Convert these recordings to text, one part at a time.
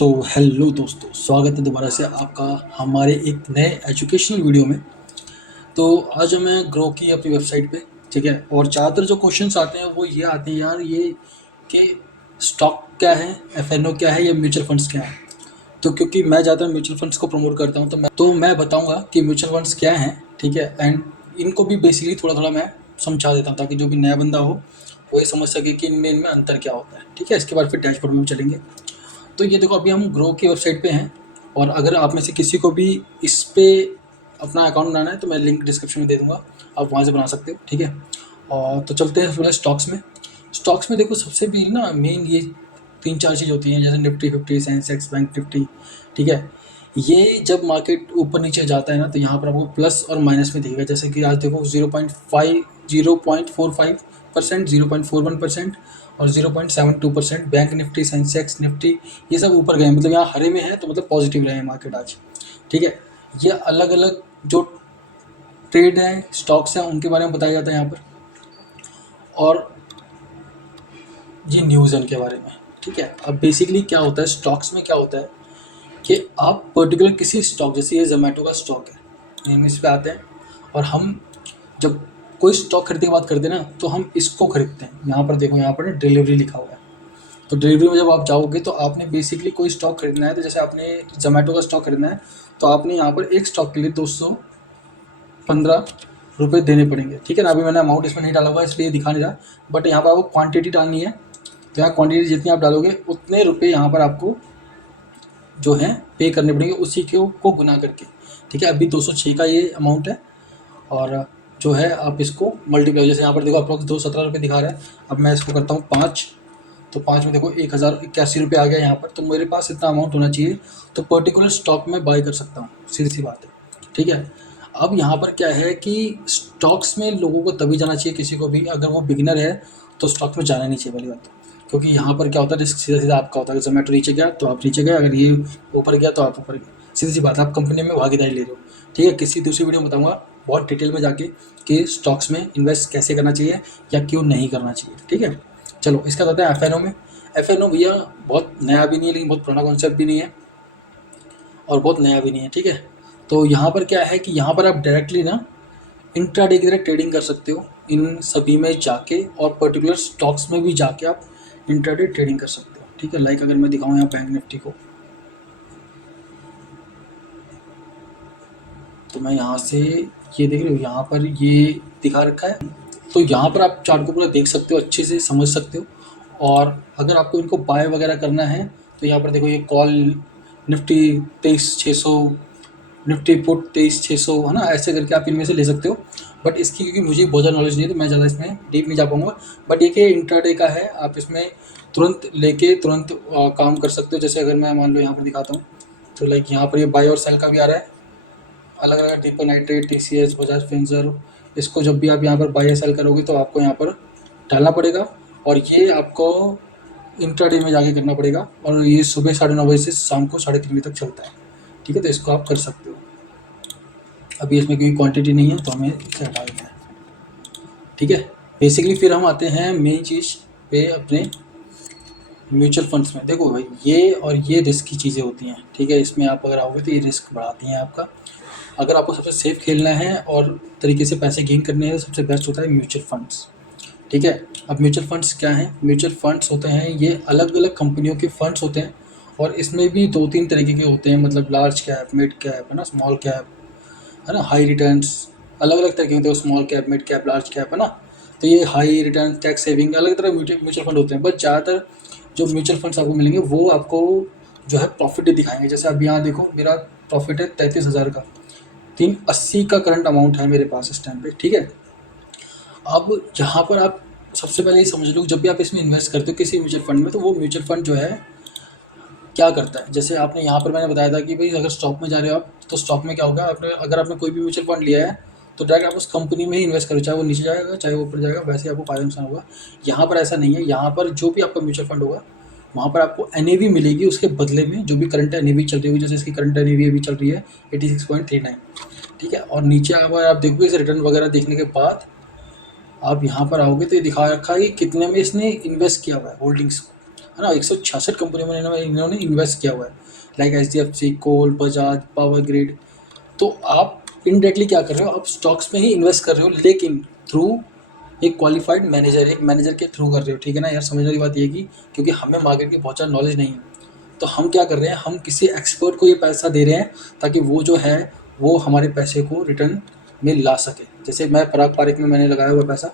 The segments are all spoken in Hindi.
तो हेलो दोस्तों, स्वागत है दोबारा से आपका हमारे एक नए एजुकेशनल वीडियो में। तो आज मैं ग्रो की अपनी वेबसाइट पे, ठीक है। और ज़्यादातर जो क्वेश्चंस आते हैं वो ये आते हैं यार, ये कि स्टॉक क्या है, एफएनओ क्या है या म्यूचुअल फंड्स क्या है। तो क्योंकि मैं ज़्यादातर म्यूचुअल फंड्स को प्रमोट करता हूँ तो मैं बताऊँगा कि म्यूचुअल फंड्स क्या हैं, ठीक है। एंड इनको भी बेसिकली थोड़ा थोड़ा मैं समझा देता हूँ ताकि जो भी नया बंदा हो वो ये समझ सके कि इनमें अंतर क्या होता है, ठीक है। इसके बाद फिर डैशबोर्ड में चलेंगे। तो ये देखो, अभी हम ग्रो की वेबसाइट पे हैं और अगर आप में से किसी को भी इस पे अपना अकाउंट बनाना है तो मैं लिंक डिस्क्रिप्शन में दे दूँगा, आप वहाँ से बना सकते हो, ठीक है। और तो चलते हैं फिर स्टॉक्स में। स्टॉक्स में देखो, सबसे भी ना मेन ये 3-4 चीज़ होती हैं, जैसे निफ्टी 50, सेंसेक्स, बैंक निफ्टी, ठीक है। ये जब मार्केट ऊपर नीचे जाता है ना तो यहाँ पर आपको प्लस और माइनस में दिखेगा। जैसे कि आज देखो 0.45%, 0.41% और 0.72%। बैंक निफ्टी, सेंसेक्स निफ्टी ये सब ऊपर गए, मतलब यहाँ हरे में है तो मतलब पॉजिटिव रहे हैं मार्केट आज, ठीक है। ये अलग अलग जो ट्रेड हैं, स्टॉक्स हैं, उनके बारे में बताया जाता है यहाँ पर। और ये न्यूज़ है इनके बारे में, ठीक है। अब बेसिकली क्या होता है स्टॉक्स में, क्या होता है कि आप पर्टिकुलर किसी स्टॉक, जैसे ये जोमेटो का स्टॉक है, हम इस पे आते हैं और हम जब कोई स्टॉक खरीदने की बात करते हैं ना तो हम इसको खरीदते हैं। यहाँ पर देखो, यहाँ पर डिलीवरी लिखा हुआ है। तो डिलीवरी में जब आप जाओगे तो आपने बेसिकली कोई स्टॉक खरीदना है, तो जैसे आपने जोमेटो का स्टॉक खरीदना है तो आपने यहाँ पर एक स्टॉक के लिए 215 रुपये देने पड़ेंगे, ठीक है ना। अभी मैंने अमाउंट इसमें नहीं डाला हुआ इसलिए दिखा नहीं रहा, बट यहाँ पर आपको क्वांटिटी डालनी है। तो यहाँ क्वांटिटी जितनी आप डालोगे उतने रुपये यहाँ पर आपको जो है पे करने पड़ेंगे, उसी को गुना करके, ठीक है। अभी 206 का ये अमाउंट है और जो है आप इसको मल्टीप्लाई, जैसे यहाँ पर देखो अप्रोक्स 217 रुपये दिखा रहा है। अब मैं इसको करता हूँ 5, तो 5 में देखो 1081 रुपये आ गया यहाँ पर। तो मेरे पास इतना अमाउंट होना चाहिए तो पर्टिकुलर स्टॉक में बाय कर सकता हूँ, सीधी सी बात है, ठीक है। अब यहाँ पर क्या है कि स्टॉक्स में लोगों को तभी जाना चाहिए, किसी को भी अगर वो बिगिनर है तो स्टॉक में जाना नहीं चाहिए पहली बात तो। क्योंकि यहाँ पर क्या होता है, रिस्क सीधा सीधा आपका होता है। जोमेटो नीचे गया तो आप नीचे गए, अगर ये ऊपर गया तो आप ऊपर गए, सीधी सी बात है, आप कंपनी में भागीदारी ले रहे हो, ठीक है। किसी दूसरी वीडियो में बताऊँगा बहुत डिटेल में जाके कि स्टॉक्स में इन्वेस्ट कैसे करना चाहिए या क्यों नहीं करना चाहिए, ठीक है। चलो इसका बताते हैं एफएनओ में। एफएनओ भैया बहुत नया भी नहीं है लेकिन बहुत पुराना कॉन्सेप्ट भी नहीं है और बहुत नया भी नहीं है, ठीक है। तो यहाँ पर क्या है कि यहाँ पर आप डायरेक्टली ना इंट्राडे की तरह ट्रेडिंग कर सकते हो इन सभी में जाके, और पर्टिकुलर स्टॉक्स में भी जाके आप इंट्राडे ट्रेडिंग कर सकते हो, ठीक है। लाइक अगर मैं दिखाऊँ यहाँ बैंक निफ्टी को, तो मैं यहाँ से ये देख रहे हो, यहाँ पर ये दिखा रखा है। तो यहाँ पर आप चार्ट को पूरा देख सकते हो, अच्छे से समझ सकते हो। और अगर आपको इनको बाय वगैरह करना है तो यहाँ पर देखो ये कॉल निफ्टी 23,600, निफ्टी पुट 23,600, है ना, ऐसे करके आप इनमें से ले सकते हो। बट इसकी क्योंकि मुझे बहुत ज़्यादा नॉलेज नहीं है तो मैं ज़्यादा इसमें डीप नहीं जा पाऊँगा। बट ये कि इंट्राडे का है, आप इसमें तुरंत लेके तुरंत काम कर सकते हो। जैसे अगर मैं मान लो यहाँ पर दिखाता हूँ तो लाइक यहाँ पर ये बाय और सेल का भी आ रहा है, अलग अलग ट्रिपल नाइट्रेट, टीसीएस, बजाज फिंसर। इसको जब भी आप यहाँ पर बाय या सेल करोगे तो आपको यहाँ पर डालना पड़ेगा और ये आपको इंट्राडे में जाके करना पड़ेगा। और ये सुबह 9:30 बजे से शाम को 3:30 बजे तक चलता है, ठीक है। तो इसको आप कर सकते हो। अभी इसमें कोई क्वांटिटी नहीं है तो हमें इसे हटा देते हैं, ठीक है। बेसिकली फिर हम आते हैं मेन चीज़ पे अपने म्यूचुअल फंड्स में। देखो भाई, ये और ये रिस्क की चीज़ें होती हैं, ठीक है। इसमें आप अगर आओगे तो ये रिस्क बढ़ाती हैं आपका। अगर आपको सबसे सेफ खेलना है और तरीके से पैसे गेन करने हैं तो सबसे बेस्ट होता है म्यूचुअल फंड्स, ठीक है। अब म्यूचुअल फंड्स क्या हैं? म्यूचुअल फंड्स होते हैं, ये अलग अलग कंपनियों के फंड्स होते हैं और इसमें भी 2-3 तरीके के होते हैं, मतलब लार्ज कैप, मिड कैप, है ना, स्मॉल कैप, है ना, हाई रिटर्न्स, अलग अलग तरह के होते हैं। Small cap, mid cap, large cap, है ना। तो ये हाई रिटर्न, टैक्स सेविंग, अलग तरह म्यूचुअल फंड होते हैं। बट ज़्यादातर जो म्यूचुअल फंड्स आपको मिलेंगे वो आपको जो है प्रॉफिट दिखाएंगे। जैसे अब यहाँ देखो, मेरा प्रॉफिट है 33,000 का, 380 का करंट अमाउंट है मेरे पास इस टाइम पे, ठीक है। अब यहाँ पर आप सबसे पहले ये समझ लो, जब भी आप इसमें इन्वेस्ट करते हो किसी म्यूचुअल फंड में, तो वो म्यूचुअल फंड जो है क्या करता है। जैसे आपने यहाँ पर मैंने बताया था कि भाई अगर स्टॉक में जा रहे हो आप तो स्टॉक में क्या होगा, आपने अगर आपने कोई भी म्यूचुअल फंड लिया है तो डायरेक्ट आप उस कंपनी में ही इन्वेस्ट करो, चाहे वो नीचे जाएगा चाहे वो ऊपर जाएगा, वैसे आपको फायदा नुकसान होगा। यहाँ पर ऐसा नहीं है। यहाँ पर जो भी आपका म्यूचुअल फंड होगा वहाँ पर आपको एनएवी मिलेगी उसके बदले में, जो भी करंट एनएवी चल रही होगी। जैसे इसकी करंट एनएवी अभी चल रही है 86.39, ठीक है। और नीचे अगर आप देखोगे इसे रिटर्न वगैरह देखने के बाद आप यहाँ पर आओगे तो ये दिखा रखा है कि कितने में इसने इन्वेस्ट किया हुआ है होल्डिंग्स को, है ना। 166 कंपनियों में इन्होंने इन्वेस्ट किया हुआ है, लाइक HDFC, कोल, बजाज, पावर ग्रिड। तो आप इनडायरेक्टली क्या कर रहे हो, आप स्टॉक्स में ही इन्वेस्ट कर रहे हो, लेकिन थ्रू एक क्वालिफाइड मैनेजर, एक मैनेजर के थ्रू कर रहे हो, ठीक है ना यार। समझने की बात ये है कि क्योंकि हमें मार्केट की बहुत ज़्यादा नॉलेज नहीं है, तो हम क्या कर रहे हैं, हम किसी एक्सपर्ट को ये पैसा दे रहे हैं ताकि वो जो है वो हमारे पैसे को रिटर्न में ला सके। जैसे मैं पराग पारिक में मैंने लगाया हुआ पैसा,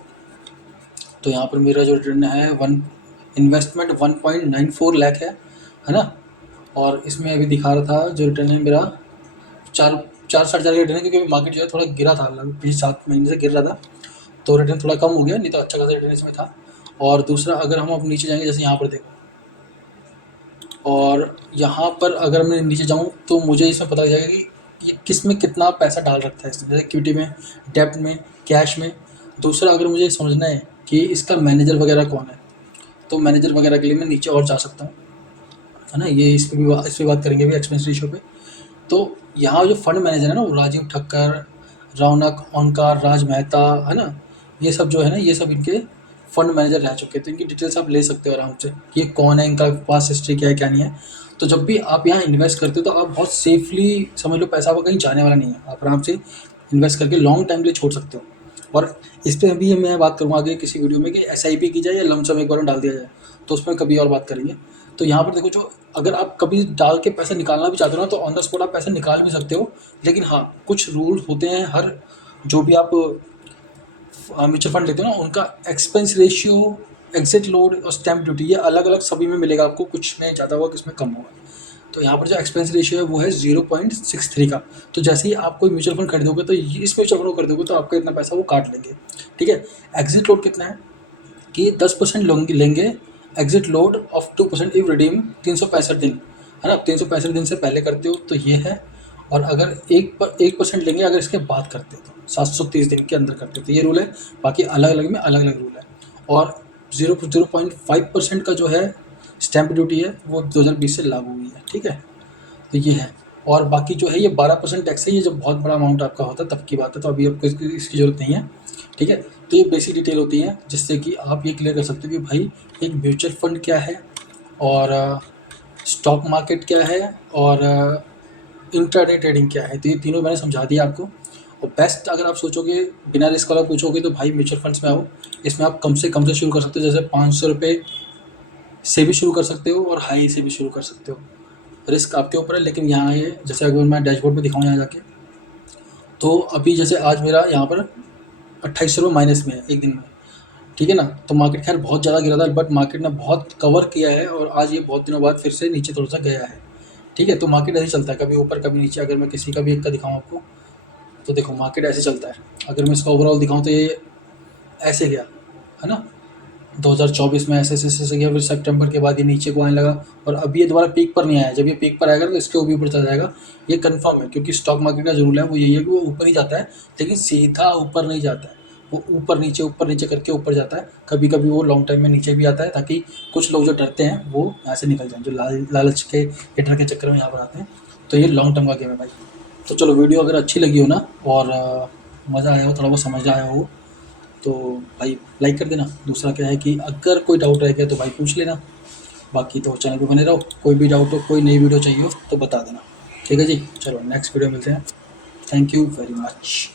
तो यहाँ पर मेरा जो रिटर्न है इन्वेस्टमेंट 1.94 लाख है ना। और इसमें अभी दिखा रहा था जो रिटर्न है मेरा 4 साढ़े 4 का रिटर्न है, क्योंकि मार्केट जो है थोड़ा गिरा था, लगभग 5-7 महीने से गिर रहा था, तो रिटर्न थोड़ा कम हो गया, नहीं तो अच्छा खासा रिटर्न इसमें था। और दूसरा, अगर हम अब नीचे जाएंगे, जैसे यहाँ पर देखो, और यहाँ पर अगर मैं नीचे जाऊँ तो मुझे इसमें पता चल जाएगा कि ये किस में कितना पैसा डाल रखा है इसने, जैसे इक्विटी में, डेप्ट में, कैश में। दूसरा, अगर मुझे समझना है कि इसका मैनेजर वगैरह कौन है, तो मैनेजर वगैरह के लिए मैं नीचे और जा सकता हूँ, है ना। ये इस पर बात करेंगे अभी एक्सपेंस रेशियो पे। तो यहाँ जो फंड मैनेजर है ना, वो राजीव ठक्कर, रौनक, ओंकार, राज मेहता, है ना, ये सब जो है ना, ये सब इनके फंड मैनेजर रह चुके हैं। तो इनकी डिटेल्स आप ले सकते हो आराम से कि ये कौन है, इनका पास हिस्ट्री क्या है क्या नहीं है। तो जब भी आप यहाँ इन्वेस्ट करते हो तो आप बहुत सेफली समझ लो, पैसा आपका कहीं जाने वाला नहीं है, आप आराम से इन्वेस्ट करके लॉन्ग टाइम के लिए छोड़ सकते हो। और इस पर अभी मैं बात करूँगा आगे किसी वीडियो में कि SIP की जाए या लमसम एक बार में डाल दिया जाए, तो उसमें कभी और बात करेंगे। तो यहाँ पर देखो, जो अगर आप कभी डाल के पैसा निकालना भी चाहते हो ना, तो ऑन द स्पॉट आप पैसा निकाल भी सकते हो, लेकिन हाँ, कुछ रूल होते हैं। हर जो भी आप म्यूचुअल फंड लेते हो ना, उनका एक्सपेंस रेशियो, एग्जिट लोड और स्टैम्प ड्यूटी, ये अलग अलग सभी में मिलेगा आपको, कुछ में ज़्यादा होगा, किस में कम होगा। तो यहाँ पर जो एक्सपेंस रेशियो है वो है 0.63 का। तो जैसे ही आप कोई म्यूचुअल फंड खरीदोगे, तो इस म्यूचुअल फंड को खरीदोगे तो आपका इतना पैसा वो काट लेंगे, ठीक है। एग्जिट लोड कितना है कि 10% लेंगे, exit load of 2% if redeem 365 दिन, है ना। 365 दिन से पहले करते हो तो ये है, और अगर 1% लेंगे अगर इसके बाद करते हो तो 730 दिन के अंदर करते हो, तो ये रूल है। बाकी अलग अलग में अलग अलग रूल है। और 0.5% का जो है स्टैम्प ड्यूटी है, वो 2020 से लागू हुई है, ठीक है। तो ये है। और बाकी जो है ये 12% टैक्स है, ये जब बहुत बड़ा अमाउंट आपका होता है तब की बात है, तो अभी आपको इसकी ज़रूरत नहीं है, ठीक है। तो ये बेसिक डिटेल होती है जिससे कि आप ये क्लियर कर सकते हो कि भाई एक म्यूचुअल फंड क्या है, और स्टॉक मार्केट क्या है, और इंट्राडे ट्रेडिंग क्या है। तो ये तीनों मैंने समझा दिया आपको। और बेस्ट अगर आप सोचोगे, बिना रिस्क वाला पूछोगे, तो भाई म्यूचुअल फंड्स में आओ। इसमें आप कम से शुरू कर सकते हो, जैसे 500 रुपये से भी शुरू कर सकते हो और हाई से भी शुरू कर सकते हो। रिस्क आपके ऊपर है, लेकिन यहाँ ये जैसे अगर मैं डैशबोर्ड पे दिखाऊँ यहाँ जाके, तो अभी जैसे आज मेरा यहाँ पर 28 रुपये माइनस में है एक दिन में, ठीक है ना। तो मार्केट खैर बहुत ज़्यादा गिरा था, बट मार्केट ने बहुत कवर किया है, और आज ये बहुत दिनों बाद फिर से नीचे थोड़ा सा गया है, ठीक है। तो मार्केट ऐसे चलता है, कभी ऊपर कभी नीचे। अगर मैं किसी का भी एक का दिखाऊँ आपको, तो देखो मार्केट ऐसे चलता है। अगर मैं इसका ओवरऑल दिखाऊँ तो ये ऐसे गया, है ना। 2024 में ऐसे गया, फिर सितंबर के बाद ये नीचे को आने लगा, और अभी ये दोबारा पीक पर नहीं आया। जब ये पीक पर आएगा तो इसके ऊपर चला जाएगा, ये कंफर्म है। क्योंकि स्टॉक मार्केट का जो रूल है वो यही है कि वो ऊपर ही जाता है, लेकिन सीधा ऊपर नहीं जाता है, वो ऊपर नीचे करके ऊपर जाता है। कभी कभी वो लॉन्ग टाइम में नीचे भी आता है, ताकि कुछ लोग जो डरते हैं वो यहाँ से निकल जाएँ, जो लालच के डर के चक्कर में यहाँ पर आते हैं। तो ये लॉन्ग टर्म का गेम है भाई। तो चलो, वीडियो अगर अच्छी लगी हो ना, और मज़ा आया हो, थोड़ा बहुत समझ आया हो, तो भाई लाइक कर देना। दूसरा क्या है कि अगर कोई डाउट रह गया तो भाई पूछ लेना। बाकी तो चैनल पे बने रहो, कोई भी डाउट हो, कोई नई वीडियो चाहिए हो तो बता देना, ठीक है जी। चलो नेक्स्ट वीडियो मिलते हैं। Thank you very much.